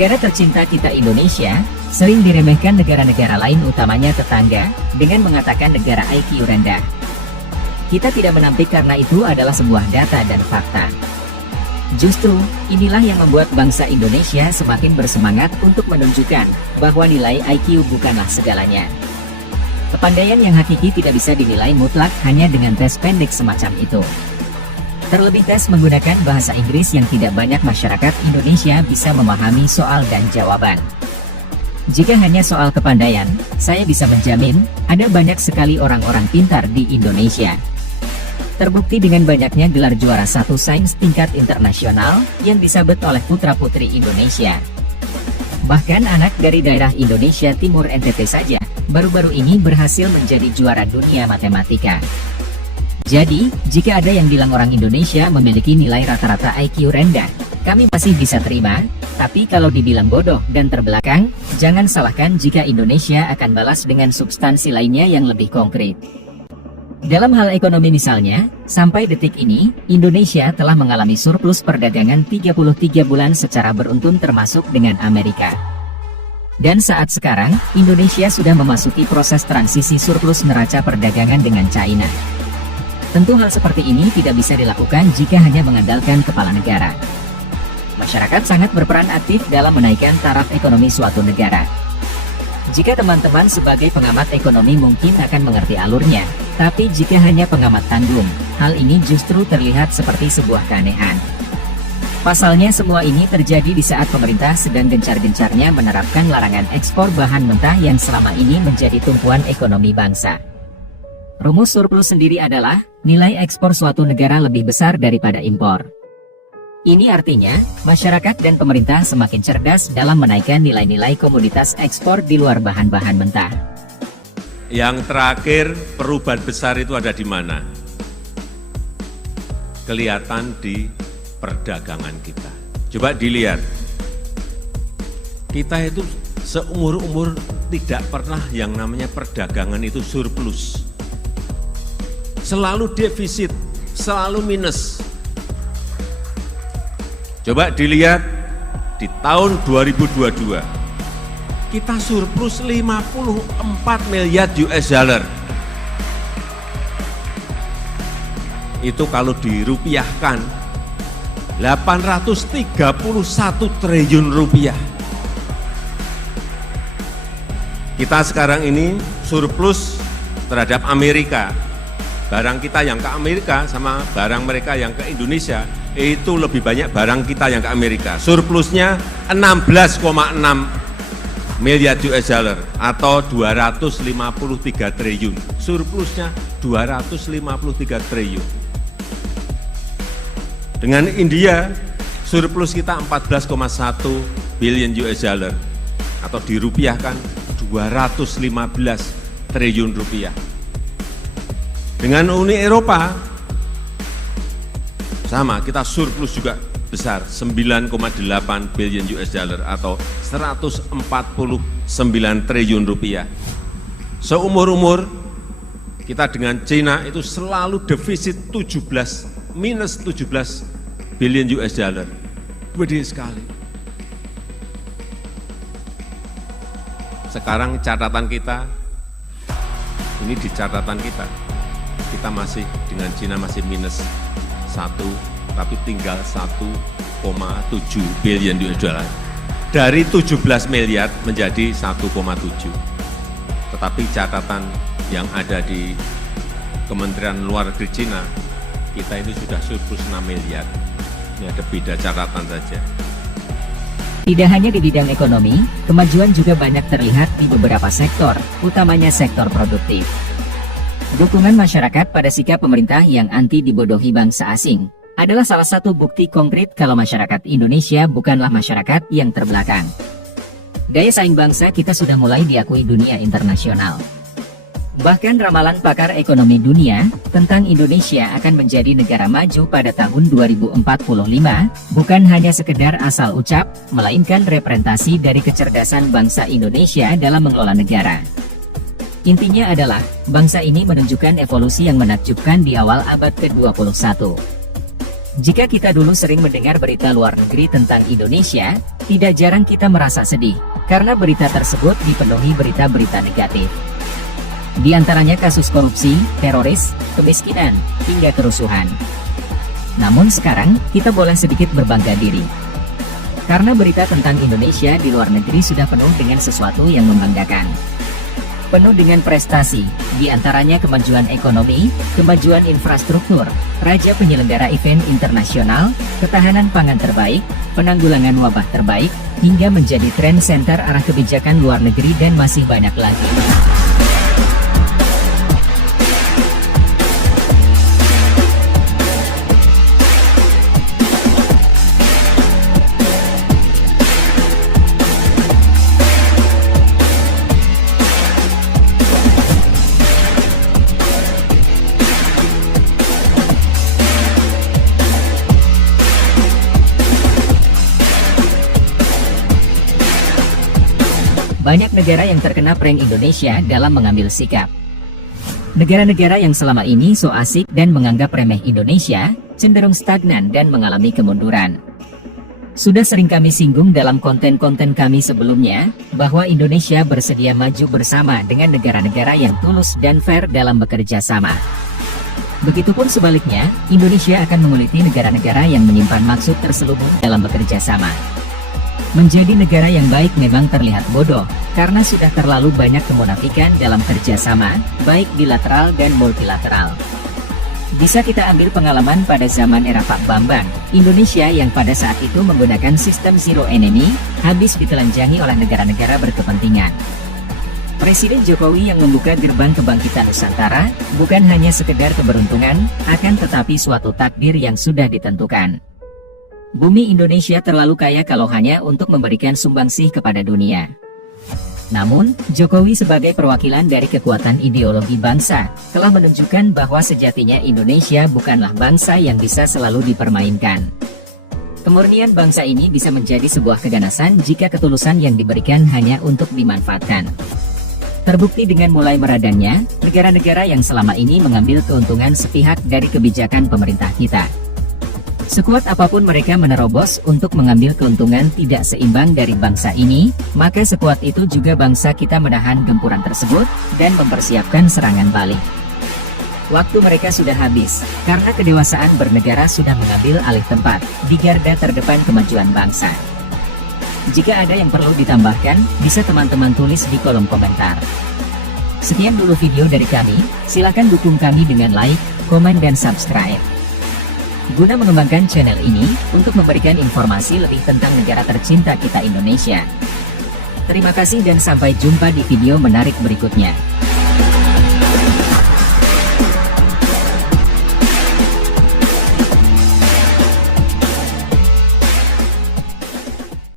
Negara tercinta kita Indonesia, sering diremehkan negara-negara lain utamanya tetangga, dengan mengatakan negara IQ rendah. Kita tidak menampik karena itu adalah sebuah data dan fakta. Justru, inilah yang membuat bangsa Indonesia semakin bersemangat untuk menunjukkan bahwa nilai IQ bukanlah segalanya. Kepandaian yang hakiki tidak bisa dinilai mutlak hanya dengan tes pendek semacam itu. Terlebih tes menggunakan bahasa Inggris yang tidak banyak masyarakat Indonesia bisa memahami soal dan jawaban. Jika hanya soal kepandaian, saya bisa menjamin, ada banyak sekali orang-orang pintar di Indonesia. Terbukti dengan banyaknya gelar juara satu sains tingkat internasional yang disabet oleh putra-putri Indonesia. Bahkan anak dari daerah Indonesia Timur NTT saja, baru-baru ini berhasil menjadi juara dunia matematika. Jadi, jika ada yang bilang orang Indonesia memiliki nilai rata-rata IQ rendah, kami masih bisa terima, tapi kalau dibilang bodoh dan terbelakang, jangan salahkan jika Indonesia akan balas dengan substansi lainnya yang lebih konkret. Dalam hal ekonomi misalnya, sampai detik ini, Indonesia telah mengalami surplus perdagangan 33 bulan secara beruntun termasuk dengan Amerika. Dan saat sekarang, Indonesia sudah memasuki proses transisi surplus neraca perdagangan dengan China. Tentu hal seperti ini tidak bisa dilakukan jika hanya mengandalkan kepala negara. Masyarakat sangat berperan aktif dalam menaikkan taraf ekonomi suatu negara. Jika teman-teman sebagai pengamat ekonomi mungkin akan mengerti alurnya, tapi jika hanya pengamat tanggung, hal ini justru terlihat seperti sebuah keanehan. Pasalnya semua ini terjadi di saat pemerintah sedang gencar-gencarnya menerapkan larangan ekspor bahan mentah yang selama ini menjadi tumpuan ekonomi bangsa. Rumus surplus sendiri adalah, nilai ekspor suatu negara lebih besar daripada impor. Ini artinya, masyarakat dan pemerintah semakin cerdas dalam menaikkan nilai-nilai komoditas ekspor di luar bahan-bahan mentah. Yang terakhir, perubahan besar itu ada di mana? Kelihatan di perdagangan kita. Coba dilihat. Kita itu seumur-umur tidak pernah yang namanya perdagangan itu surplus. Selalu defisit, selalu minus. Coba dilihat di tahun 2022, kita surplus 54 miliar US dollar. Itu kalau dirupiahkan, 831 triliun rupiah. Kita sekarang ini surplus terhadap Amerika. Barang kita yang ke Amerika sama barang mereka yang ke Indonesia, itu lebih banyak barang kita yang ke Amerika. Surplusnya 16,6 miliar US dollar atau 253 triliun. Surplusnya 253 triliun. Dengan India, surplus kita 14,1 billion US dollar atau dirupiahkan 215 triliun rupiah. Dengan Uni Eropa, sama, kita surplus juga besar, 9,8 billion US dollar atau 149 triliun rupiah. Seumur-umur, kita dengan China itu selalu defisit minus 17 billion US dollar. Gede sekali. Sekarang catatan kita, ini di catatan kita masih dengan China masih minus 1, tapi tinggal 1,7 billion US dollar. Dari 17 miliar menjadi 1,7. Tetapi catatan yang ada di Kementerian Luar Negeri China, kita ini sudah surplus 6 miliar. Ini ada beda catatan saja. Tidak hanya di bidang ekonomi, kemajuan juga banyak terlihat di beberapa sektor, utamanya sektor produktif. Dukungan masyarakat pada sikap pemerintah yang anti dibodohi bangsa asing adalah salah satu bukti konkret kalau masyarakat Indonesia bukanlah masyarakat yang terbelakang. Daya saing bangsa kita sudah mulai diakui dunia internasional. Bahkan ramalan pakar ekonomi dunia tentang Indonesia akan menjadi negara maju pada tahun 2045 bukan hanya sekedar asal ucap, melainkan representasi dari kecerdasan bangsa Indonesia dalam mengelola negara. Intinya adalah, bangsa ini menunjukkan evolusi yang menakjubkan di awal abad ke-21. Jika kita dulu sering mendengar berita luar negeri tentang Indonesia, tidak jarang kita merasa sedih, karena berita tersebut dipenuhi berita-berita negatif. Di antaranya kasus korupsi, teroris, kemiskinan, hingga kerusuhan. Namun sekarang, kita boleh sedikit berbangga diri. Karena berita tentang Indonesia di luar negeri sudah penuh dengan sesuatu yang membanggakan. Penuh dengan prestasi, di antaranya kemajuan ekonomi, kemajuan infrastruktur, raja penyelenggara event internasional, ketahanan pangan terbaik, penanggulangan wabah terbaik, hingga menjadi trend center arah kebijakan luar negeri dan masih banyak lagi. Banyak negara yang terkena prank Indonesia dalam mengambil sikap. Negara-negara yang selama ini so asik dan menganggap remeh Indonesia, cenderung stagnan dan mengalami kemunduran. Sudah sering kami singgung dalam konten-konten kami sebelumnya, bahwa Indonesia bersedia maju bersama dengan negara-negara yang tulus dan fair dalam bekerja sama. Begitupun sebaliknya, Indonesia akan menguliti negara-negara yang menyimpan maksud terselubung dalam bekerja sama. Menjadi negara yang baik memang terlihat bodoh, karena sudah terlalu banyak kemunafikan dalam kerjasama, baik bilateral dan multilateral. Bisa kita ambil pengalaman pada zaman era Pak Bambang, Indonesia yang pada saat itu menggunakan sistem zero enemy, habis ditelanjangi oleh negara-negara berkepentingan. Presiden Jokowi yang membuka gerbang kebangkitan Nusantara, bukan hanya sekedar keberuntungan, akan tetapi suatu takdir yang sudah ditentukan. Bumi Indonesia terlalu kaya kalau hanya untuk memberikan sumbangsih kepada dunia. Namun, Jokowi sebagai perwakilan dari kekuatan ideologi bangsa, telah menunjukkan bahwa sejatinya Indonesia bukanlah bangsa yang bisa selalu dipermainkan. Kemurnian bangsa ini bisa menjadi sebuah keganasan jika ketulusan yang diberikan hanya untuk dimanfaatkan. Terbukti dengan mulai meradannya, negara-negara yang selama ini mengambil keuntungan sepihak dari kebijakan pemerintah kita. Sekuat apapun mereka menerobos untuk mengambil keuntungan tidak seimbang dari bangsa ini, maka sekuat itu juga bangsa kita menahan gempuran tersebut, dan mempersiapkan serangan balik. Waktu mereka sudah habis, karena kedewasaan bernegara sudah mengambil alih tempat, di garda terdepan kemajuan bangsa. Jika ada yang perlu ditambahkan, bisa teman-teman tulis di kolom komentar. Sekian dulu video dari kami, silakan dukung kami dengan like, komen dan subscribe. Guna mengembangkan channel ini, untuk memberikan informasi lebih tentang negara tercinta kita Indonesia. Terima kasih dan sampai jumpa di video menarik berikutnya.